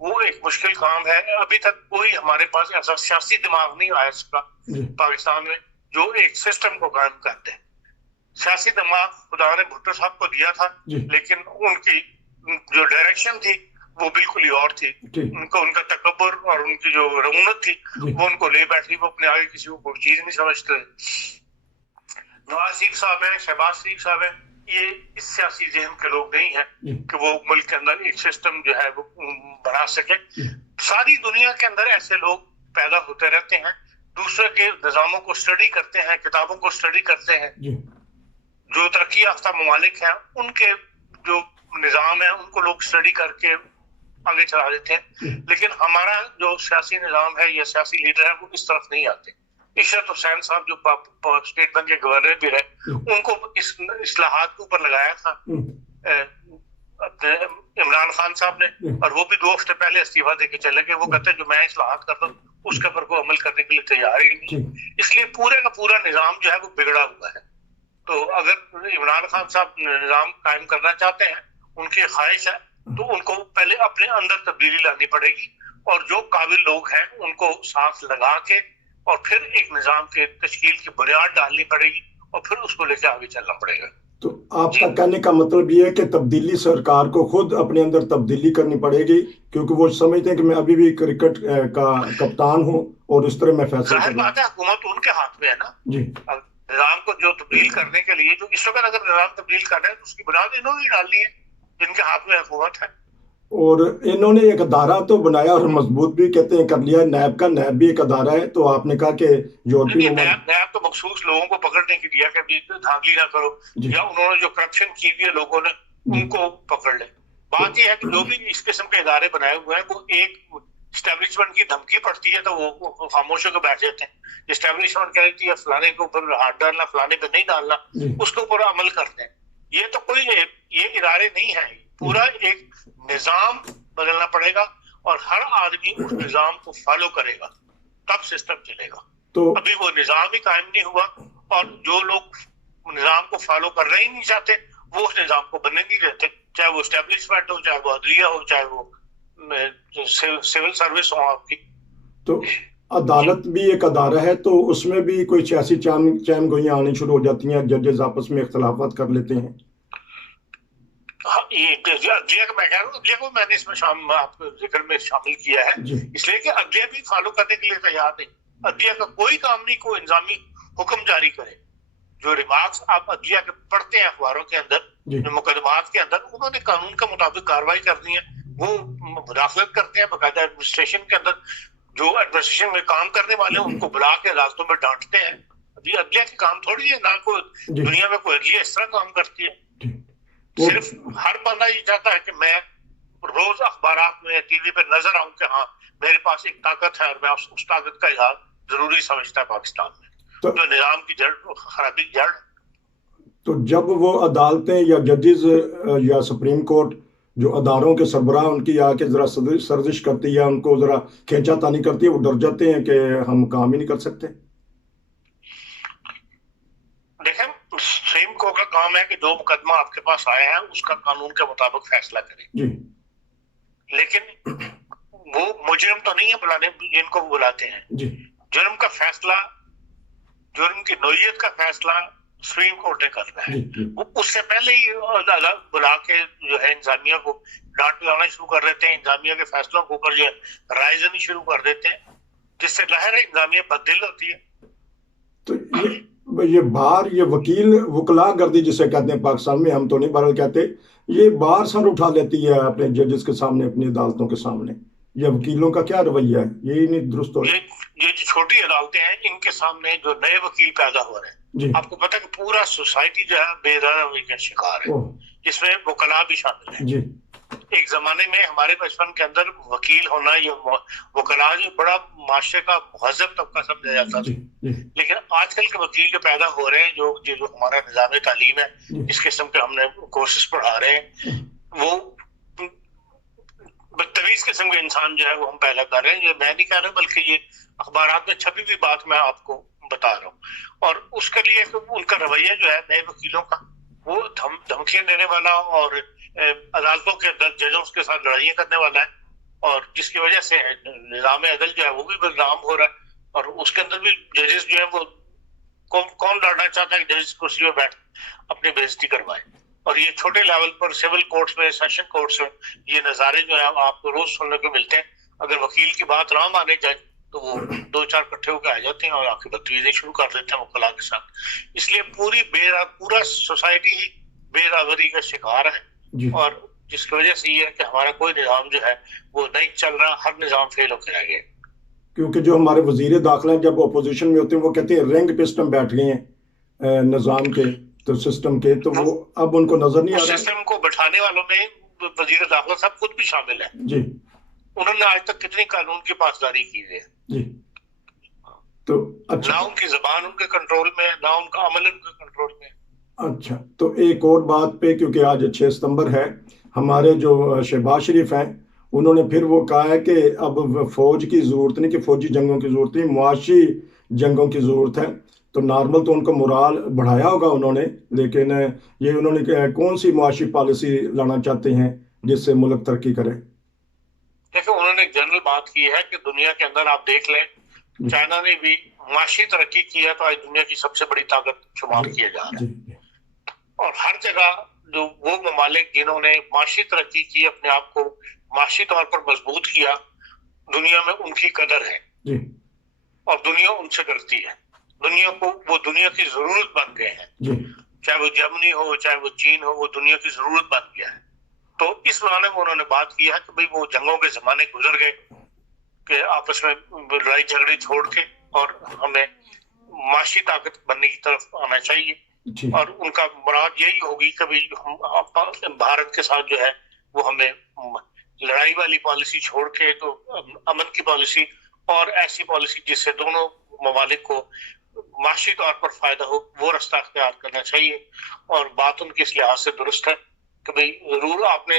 وہ ایک مشکل کام ہے. ابھی تک کوئی ہمارے پاس ایسا سیاسی دماغ نہیں آیا سکا پاکستان میں جو ایک سسٹم کو قائم کرتے. سیاسی دماغ خدا نے بھٹو صاحب کو دیا تھا, لیکن ان کی جو ڈائریکشن تھی وہ بالکل ہی اور تھی. ان کا تکبر اور ان کی جو رعونت تھی وہ ان کو لے بیٹھی. وہ اپنے آگے کسی کو کوئی چیز نہیں سمجھتے. نواز شریف صاحب ہیں, شہباز شریف صاحب ہیں, یہ اس سیاسی ذہن کے لوگ نہیں ہیں کہ وہ ملک کے اندر ایک سسٹم جو ہے وہ بنا سکے. ساری دنیا کے اندر ایسے لوگ پیدا ہوتے رہتے ہیں, دوسرے کے نظاموں کو اسٹڈی کرتے ہیں, کتابوں کو اسٹڈی کرتے ہیں. جو ترقی یافتہ ممالک ہیں ان کے جو نظام ہے ان کو لوگ اسٹڈی کر کے آگے چلا دیتے ہیں. لیکن ہمارا جو سیاسی نظام ہے یا سیاسی لیڈر ہے وہ اس طرف نہیں آتے. عشرت حسین صاحب جو اسٹیٹ بینک کے گورنر بھی رہے, ان کو اس اصلاحات کے اوپر لگایا تھا عمران خان صاحب نے, اور وہ بھی 2 ہفتے پہلے استعفیٰ دے کے چلے گئے. وہ کہتے ہیں جو میں اصلاحات کرتا ہوں اس کے اوپر کوئی عمل کرنے کے لیے تیار ہی نہیں. اس لیے پورے کا پورا نظام جو ہے وہ بگڑا ہوا ہے. تو اگر عمران خان صاحب نظام قائم کرنا چاہتے ہیں, ان کی خواہش ہے, تو ان کو پہلے اپنے اندر تبدیلی لانی پڑے گی, اور جو قابل لوگ ہیں ان کو ساتھ لگا کے اور پھر ایک نظام کے تشکیل کی بنیاد ڈالنی پڑے گی, اور پھر اس کو لے کے آگے چلنا پڑے گا. تو آپ کا کہنے کا مطلب یہ ہے کہ تبدیلی سرکار کو خود اپنے اندر تبدیلی کرنی پڑے گی, کیونکہ وہ سمجھتے ہیں کہ میں ابھی بھی کرکٹ کا کپتان ہوں اور اس طرح میں فیصلہ ظاہر بات ہے حکومت ان کے ہاتھ میں ہے نا. جی, نظام کو جو تبدیل کرنے کے لیے جو اس وقت اگر نظام تبدیل کر رہے ہیں تو اس کی بنیاد انہوں نے ڈالنی ہے جن کے ہاتھ میں حکومت ہے. اور انہوں نے ایک ادارہ تو بنایا اور مضبوط بھی کہتے ہیں کر لیا, نیب کا. نیب بھی ایک ادارہ ہے. تو آپ نے کہا کہ یورپی نیب تو مخصوص لوگوں کو پکڑنے کے دیا کہ دھاندلی نہ کرو, یا انہوں نے جو کرپشن کی ہوئی ہے لوگوں نے ان کو پکڑ لے. بات یہ ہے کہ جو بھی اس قسم کے ادارے بنائے ہوئے ہیں وہ ایک اسٹیبلشمنٹ کی دھمکی پڑتی ہے تو وہ خاموش ہو کے بیٹھ جاتے ہیں. اسٹیبلشمنٹ کہتی ہے فلانے کے اوپر ہاتھ ڈالنا, فلانے پہ نہیں ڈالنا, اس کے اوپر عمل کرتے ہیں. یہ تو کوئی یہ ادارے نہیں ہیں, پورا ایک نظام بدلنا پڑے گا اور ہر آدمی اس نظام کو فالو کرے گا تب سسٹم چلے گا. تو ابھی وہ نظام ہی قائم نہیں ہوا, اور جو لوگ نظام کو فالو کرنا ہی نہیں چاہتے وہ اس نظام کو بننے نہیں دیتے, چاہے وہ اسٹیبلشمنٹ ہو, چاہے وہ عدلیہ ہو, چاہے وہ سول سروس ہو آپ کی. تو عدالت بھی ایک ادارہ ہے, تو اس میں بھی کوئی سیاسی چین گوئیاں آنی شروع ہو جاتی ہیں, ججز آپس میں اختلافات کر لیتے ہیں. عدلیہ کا میں کہہ رہا ہوں, عدلیہ کو میں نے اس میں آپ کو ذکر میں شامل کیا ہے اس لیے کہ عدلیہ بھی فالو کرنے کے لیے تیار نہیں. عدلیہ کا کوئی کام نہیں کوئی انضامی حکم جاری کرے. جو ریمارکس آپ عدلیہ کے پڑھتے ہیں اخباروں کے اندر, جو مقدمات کے اندر, انہوں نے قانون کے مطابق کارروائی کرنی ہے. وہ مداخلت کرتے ہیں باقاعدہ ایڈمنسٹریشن کے اندر. جو ایڈمنسٹریشن میں کام کرنے والے ہیں ان کو بلا کے عدالتوں میں ڈانٹتے ہیں. ابھی عدلیہ کے کام تھوڑی ہے, نہ کوئی دنیا میں کوئی عدلیہ اس طرح کام کرتی ہے. صرف ہر بندہ یہ چاہتا ہے کہ میں روز اخبارات میں ٹی وی پہ نظر آؤں کہ ہاں میرے پاس ایک طاقت ہے اور میں اس طاقت کا اظہار ضروری سمجھتا ہے پاکستان میں, جو نظام کی جڑ خرابی کی جڑ. تو جب وہ عدالتیں یا ججز یا سپریم کورٹ جو اداروں کے سربراہ ان کی آ کے ذرا سرزش کرتی ہے, ان کو ذرا کھینچا تانی کرتی ہے, وہ ڈر جاتے ہیں کہ ہم کام ہی نہیں کر سکتے. دیکھیں سپریم کورٹ کا کام ہے کہ جو مقدمہ آپ کے پاس آیا ہے اس کا قانون کے مطابق فیصلہ کرے. لیکن وہ مجرم تو نہیں ہے بلانے جن کو وہ بلاتے ہیں. جرم کا فیصلہ, جرم کی نوعیت کا فیصلہ سپریم کورٹ نے کرنا ہے. اس سے پہلے ہی بلا کے جو ہے انتظامیہ کو ڈانٹ لگانا شروع کر دیتے ہیں, انتظامیہ کے فیصلوں کے اوپر جو ہے رائے دینی شروع کر دیتے ہیں, جس سے لہر انتظامیہ بددل ہوتی ہے. تو یہ بار یہ وکلا گردی جسے کہتے ہیں پاکستان میں, ہم تو نہیں بہرحال کہتے, یہ بار سر اٹھا لیتی ہے اپنے ججز کے سامنے, اپنی عدالتوں کے سامنے. یہ وکیلوں کا کیا رویہ ہے, یہی نہیں درست ہو رہا. یہ جو چھوٹی عدالتیں ہیں ان کے سامنے جو نئے وکیل پیدا ہو رہے ہیں, آپ کو پتہ ہے کہ پورا سوسائٹی جو ہے بے روی کا شکار ہے, جس میں وکلا بھی شامل ہیں. ایک زمانے میں ہمارے بچپن کے اندر وکیل ہونا یا وکلا جو بڑا معاشرے کا مہذب طبقہ سمجھا جاتا تھا. لیکن آج کل کے وکیل جو پیدا ہو رہے ہیں, جو ہمارا نظام تعلیم ہے, اس قسم کے ہم نے کورسز پڑھا رہے ہیں, وہ بدتمیز قسم کے انسان جو ہے وہ ہم پیدا کر رہے ہیں. یہ میں نہیں کہہ رہا بلکہ یہ اخبارات میں چھپی ہوئی بات میں آپ کو بتا رہا ہوں. اور اس کے لیے ان کا رویہ جو ہے نئے وکیلوں کا, وہ دھمکیاں دینے والا اور عدالتوں کے ججوں کے ساتھ لڑائیاں کرنے والا ہے. اور جس کی وجہ سے نظام عدل جو ہے وہ بھی بدنام ہو رہا ہے، اور اس کے اندر بھی ججز جو ہیں وہ کون لڑنا چاہتا ہے کہ ججز کرسی پہ بیٹھ اپنی بےزتی کروائے. اور یہ چھوٹے لیول پر سول کورٹس میں، سیشن کورٹس میں یہ نظارے جو ہیں آپ کو روز سننے کو ملتے ہیں. اگر وکیل کی بات نہ مانے جائے تو وہ دو چار کٹھے ہو کے آ جاتے ہیں اور آ کے بدتمیزی شروع کر دیتے ہیں وکلاء کے ساتھ. اس لیے پورا سوسائٹی ہی بے راوری کا شکار ہے، اور جس کی وجہ سے یہ ہے کہ ہمارا کوئی نظام جو ہے وہ نہیں چل رہا، ہر نظام فیل ہو کے رہ گیا. کیونکہ جو ہمارے وزیر داخلہ جب اپوزیشن میں ہوتے ہیں وہ کہتے ہیں رینک پہ سسٹم بیٹھ گئے ہیں نظام کے تو سسٹم کے، تو وہ اب ان کو نظر نہیں آ رہا. سسٹم کو بٹھانے والوں میں وزیر داخلہ صاحب خود بھی شامل ہے. جی، انہوں نے آج تک کتنی قانون کی پاسداری کی ہے. جی، تو اچھا، نہ ان کی زبان ان کے کنٹرول میں، نہ ان کا عمل ان کے کنٹرول میں. اچھا، تو ایک اور بات پہ، کیونکہ آج 6 ستمبر ہے، ہمارے جو شہباز شریف ہیں انہوں نے پھر وہ کہا ہے کہ اب فوج کی ضرورت نہیں، کہ فوجی جنگوں کی ضرورت نہیں، معاشی جنگوں کی ضرورت ہے. تو نارمل تو ان کو مورال بڑھایا ہوگا انہوں نے، لیکن یہ انہوں نے کون سی معاشی پالیسی لانا چاہتے ہیں جس سے ملک ترقی کرے؟ دیکھیں انہوں نے جنرل بات کی ہے کہ دنیا کے اندر آپ دیکھ لیں، چائنا نے بھی معاشی ترقی کی ہے تو آج دنیا کی سب سے بڑی طاقت شمار کیا جا رہا ہے. اور ہر جگہ جو وہ ممالک جنہوں نے معاشی ترقی کی، اپنے آپ کو معاشی طور پر مضبوط کیا، دنیا میں ان کی قدر ہے اور دنیا ان سے ڈرتی ہے. دنیا کو وہ دنیا کی ضرورت بن گئے ہیں، چاہے وہ جرمنی ہو، چاہے وہ چین ہو، وہ دنیا کی ضرورت بن گیا ہے. تو اس معنی میں انہوں نے بات کی ہے کہ بھئی وہ جنگوں کے زمانے گزر گئے کہ آپس میں لڑائی جھگڑے چھوڑ کے، اور ہمیں معاشی طاقت بننے کی طرف آنا چاہیے. اور ان کا مراد یہی ہوگی کہ بھارت کے ساتھ جو ہے وہ ہمیں لڑائی والی پالیسی چھوڑ کے تو امن کی پالیسی اور ایسی پالیسی جس سے دونوں ممالک کو معاشی طور پر فائدہ ہو، وہ رستہ اختیار کرنا چاہیے. اور بات ان کی اس لحاظ سے درست ہے کہ بھئی ضرور آپ نے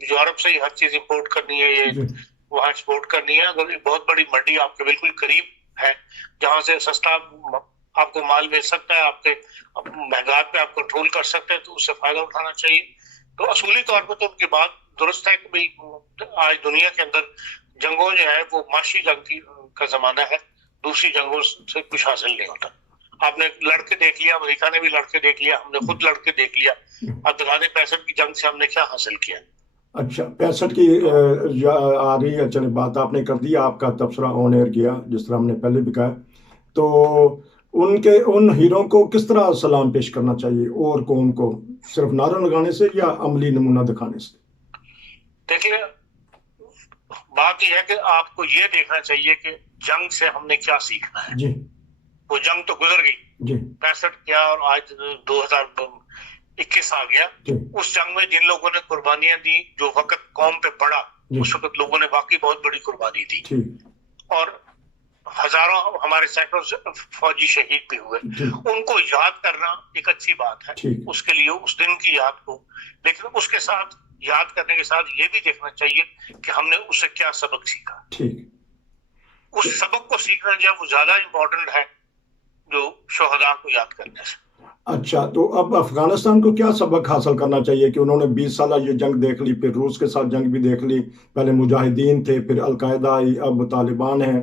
یورپ سے ہی ہر چیز امپورٹ کرنی ہے، یہ وہاں ایکسپورٹ کرنی ہے. اگر بہت بڑی منڈی آپ کے بالکل قریب ہے جہاں سے سستا آپ کو مال مل سکتا ہے، آپ کے مہنگات پہ آپ کنٹرول کر سکتے ہیں، تو اس سے فائدہ اٹھانا چاہیے. تو اصولی طور پر تو ان کی بات درست ہے کہ بھئی آج دنیا کے اندر جنگوں جو ہے وہ معاشی جنگ کا زمانہ ہے، دوسری جنگوں سے کچھ حاصل نہیں ہوتا. آپ نے لڑکے دیکھ لیا، امریکہ نے بھی لڑکے دیکھ لیا، ہم نے خود لڑکے دیکھ لیا. اب 65 کی جنگ سے ہم نے کیا حاصل کیا؟ اچھا، 65 کی آ رہی ہے، چلے بات آپ نے کر دی، آپ کا تبصرہ آن ایئر کیا جس طرح ہم نے پہلے بھی کہا. تو ان ہیروں کو کس طرح سلام پیش کرنا چاہیے، اور قوم کو صرف نعرہ لگانے سے یا عملی نمونہ دکھانے سے؟ دیکھیے بات یہ ہے کہ آپ کو یہ دیکھنا چاہیے کہ جنگ سے ہم نے کیا سیکھنا ہے. جی، وہ جنگ تو گزر گئی، 65 کیا اور آج 2021 آ گیا. اس جنگ میں جن لوگوں نے قربانیاں دی، جو وقت قوم پہ پڑا، اس وقت لوگوں نے واقعی بہت بڑی قربانی دی، اور ہزاروں ہمارے سینکڑوں فوجی شہید بھی ہوئے. ان کو یاد کرنا ایک اچھی بات ہے، اس کے لیے اس دن کی یاد کو، لیکن اس کے ساتھ یاد کرنے کے ساتھ یہ بھی دیکھنا چاہیے کہ ہم نے اس سے کیا سبق سیکھا. اس سبق کو سیکھنا جو ہے وہ زیادہ امپورٹنٹ ہے جو شہداء کو یاد کرنے سے. اچھا، تو اب افغانستان کو کیا سبق حاصل کرنا چاہیے کہ انہوں نے 20 سالہ یہ جنگ دیکھ لی، پھر روس کے ساتھ جنگ بھی دیکھ لی، پہلے مجاہدین تھے، پھر القاعدہ آئی، اب طالبان ہیں.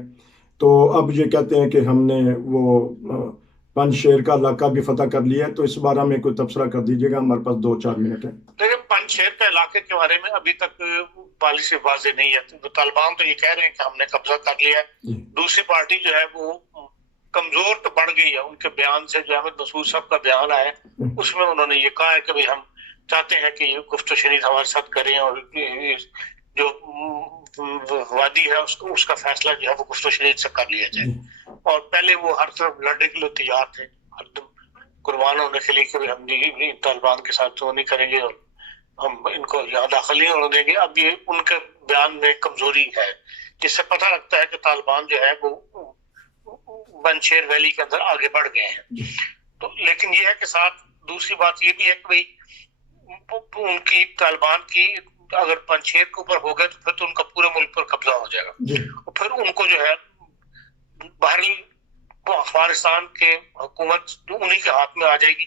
تو اب یہ کہتے ہیں کہ ہم نے وہ پنج شیر کا علاقہ بھی فتح کر لیا ہے. تو اس بارے میں کوئی تبصرہ کر دیجیے گا، ہمارے پاس 2-4 منٹ ہیں. دیکھیں پنج شیر کے علاقے کے بارے میں ابھی تک پالیسی واضح نہیں ہے. طالبان تو یہ کہہ رہے ہیں کہ ہم نے قبضہ کر لیا ہے، دوسری پارٹی جو ہے وہ کمزور تو بڑھ گئی ہے. ان کے بیان سے جو احمد مسعود صاحب کا بیان آیا اس میں انہوں نے یہ کہا ہے کہ ہم چاہتے ہیں کہ یہ گفت و شنید ہمارے ساتھ کریں، اور جو وادی ہے اس کا فیصلہ جو ہے وہ گفت و شنید سے کر لیا جائے. اور پہلے وہ ہر طرف لڑنے کے لیے تیار تھے، ہر دم قربان ہونے کے لیے کہ ہم طالبان کے ساتھ تو نہیں کریں گے اور ہم ان کو یہاں داخل نہیں ہونے دیں گے. اب یہ ان کے بیان میں کمزوری ہے، جس سے پتہ لگتا ہے کہ طالبان جو ہے وہ پنجشیر ویلی کے اندر آگے بڑھ گئے ہیں. تو لیکن یہ ہے کہ ساتھ دوسری بات یہ بھی ہے کہ ان کی طالبان کی اگر پنجشیر کے اوپر ہو گئے تو پھر تو ان کا پورے ملک پر قبضہ ہو جائے گا، اور پھر ان کو جو ہے باہری افغانستان کے حکومت انہی کے ہاتھ میں آ جائے گی.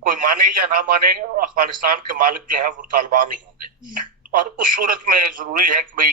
کوئی مانے یا نہ مانے، افغانستان کے مالک جو ہے وہ طالبان ہی ہوں گے. اور اس صورت میں ضروری ہے کہ بھئی